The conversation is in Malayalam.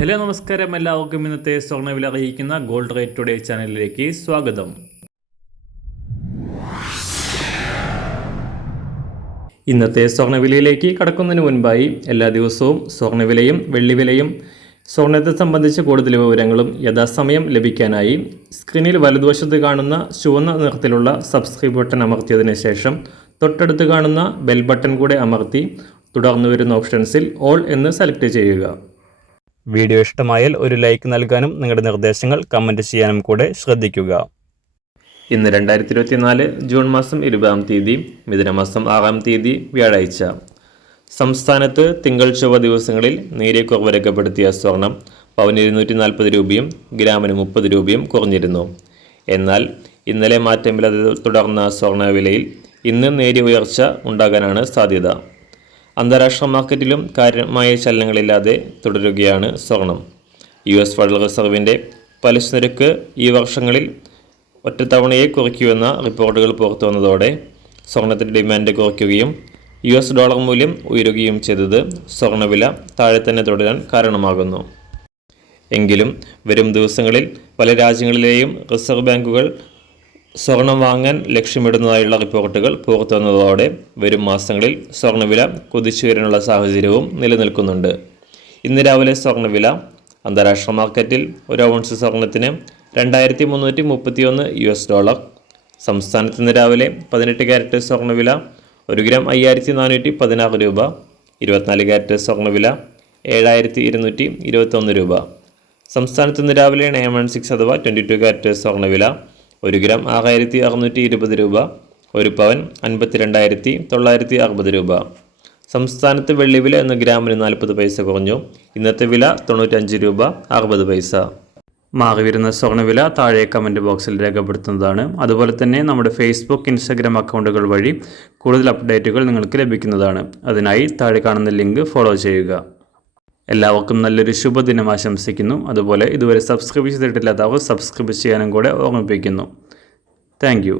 ഹലോ നമസ്കാരം, എല്ലാവർക്കും ഇന്നത്തെ സ്വർണ്ണവില അറിയിക്കുന്ന ഗോൾഡ് റേറ്റ് ടുഡേ ചാനലിലേക്ക് സ്വാഗതം. ഇന്നത്തെ സ്വർണ്ണവിലയിലേക്ക് കടക്കുന്നതിന് മുൻപായി എല്ലാ ദിവസവും സ്വർണ്ണവിലയും വെള്ളിവിലയും സ്വർണ്ണത്തെ സംബന്ധിച്ച കൂടുതൽ വിവരങ്ങളും യഥാസമയം ലഭിക്കാനായി സ്ക്രീനിൽ വലതുവശത്ത് കാണുന്ന ചുവന്ന നിറത്തിലുള്ള സബ്സ്ക്രൈബ് ബട്ടൺ അമർത്തിയതിനു ശേഷം തൊട്ടടുത്ത് കാണുന്ന ബെൽ ബട്ടൺ കൂടെ അമർത്തി തുടർന്ന് വരുന്ന ഓപ്ഷൻസിൽ ഓൾ എന്ന് സെലക്ട് ചെയ്യുക. വീഡിയോ ഇഷ്ടമായാൽ ഒരു ലൈക്ക് നൽകാനും നിങ്ങളുടെ നിർദ്ദേശങ്ങൾ കമൻറ്റ് ചെയ്യാനും കൂടെ ശ്രദ്ധിക്കുക. ഇന്ന് 2024 ജൂൺ മാസം 20-ാം തീയതി, മിഥുനമാസം 6-ാം തീയതി വ്യാഴാഴ്ച. സംസ്ഥാനത്ത് തിങ്കൾ ചൊവ്വ ദിവസങ്ങളിൽ നേരിയ കുറവ് രേഖപ്പെടുത്തിയ സ്വർണം പവന് 240 രൂപയും ഗ്രാമിന് 30 രൂപയും കുറഞ്ഞിരുന്നു. എന്നാൽ ഇന്നലെ മാറ്റമില്ലാതെ തുടർന്ന സ്വർണ്ണവിലയിൽ ഇന്ന് നേരിയ ഉയർച്ച ഉണ്ടാകാനാണ് സാധ്യത. അന്താരാഷ്ട്ര മാർക്കറ്റിലും കാര്യമായ ചലനങ്ങളില്ലാതെ തുടരുകയാണ് സ്വർണം. US ഫെഡറൽ റിസർവിൻ്റെ പലിശ നിരക്ക് ഈ വർഷങ്ങളിൽ ഒറ്റത്തവണയെ കുറയ്ക്കുമെന്ന റിപ്പോർട്ടുകൾ പുറത്തു വന്നതോടെ സ്വർണത്തിൻ്റെ ഡിമാൻഡ് കുറയ്ക്കുകയും US ഡോളർ മൂല്യം ഉയരുകയും ചെയ്തത് സ്വർണ്ണവില താഴെ തന്നെ തുടരാൻ കാരണമാകുന്നു. എങ്കിലും വരും ദിവസങ്ങളിൽ പല രാജ്യങ്ങളിലെയും റിസർവ് ബാങ്കുകൾ സ്വർണം വാങ്ങാൻ ലക്ഷ്യമിടുന്നതായുള്ള റിപ്പോർട്ടുകൾ പുറത്തു വന്നതോടെ വരും മാസങ്ങളിൽ സ്വർണ്ണവില കുതിച്ചുയരാനുള്ള സാഹചര്യവും നിലനിൽക്കുന്നുണ്ട്. ഇന്ന് രാവിലെ സ്വർണ്ണവില അന്താരാഷ്ട്ര മാർക്കറ്റിൽ ഒരു ഔൺസ് സ്വർണത്തിന് 2331 $. സംസ്ഥാനത്ത് ഇന്ന് രാവിലെ 18 ക്യാരറ്റ് സ്വർണ്ണവില 1 ഗ്രാം 5416 രൂപ. 24 ക്യാരറ്റ് സ്വർണ്ണവില 7221 രൂപ. സംസ്ഥാനത്ത് ഇന്ന് രാവിലെ 916 അഥവാ 22 ക്യാരറ്റ് സ്വർണ്ണവില 1 ഗ്രാം 6620 രൂപ. 1 പവൻ 52,960 രൂപ. സംസ്ഥാനത്ത് വെള്ളിവില ഇന്ന് ഗ്രാമിന് 40 പൈസ കുറഞ്ഞു. ഇന്നത്തെ വില 95 രൂപ 60 പൈസ. മാറി വരുന്ന സ്വർണ്ണവില താഴെ കമൻറ്റ് ബോക്സിൽ രേഖപ്പെടുത്തുന്നതാണ്. അതുപോലെ തന്നെ നമ്മുടെ ഫേസ്ബുക്ക്, ഇൻസ്റ്റാഗ്രാം അക്കൗണ്ടുകൾ വഴി കൂടുതൽ അപ്ഡേറ്റുകൾ നിങ്ങൾക്ക് ലഭിക്കുന്നതാണ്. അതിനായി താഴെ കാണുന്ന ലിങ്ക് ഫോളോ ചെയ്യുക. എല്ലാവർക്കും നല്ലൊരു ശുഭദിനം ആശംസിക്കുന്നു. അതുപോലെ ഇതുവരെ സബ്സ്ക്രൈബ് ചെയ്തിട്ടില്ലാത്തവർ സബ്സ്ക്രൈബ് ചെയ്യാനും കൂടെ ഓർമ്മിപ്പിക്കുന്നു. Thank you.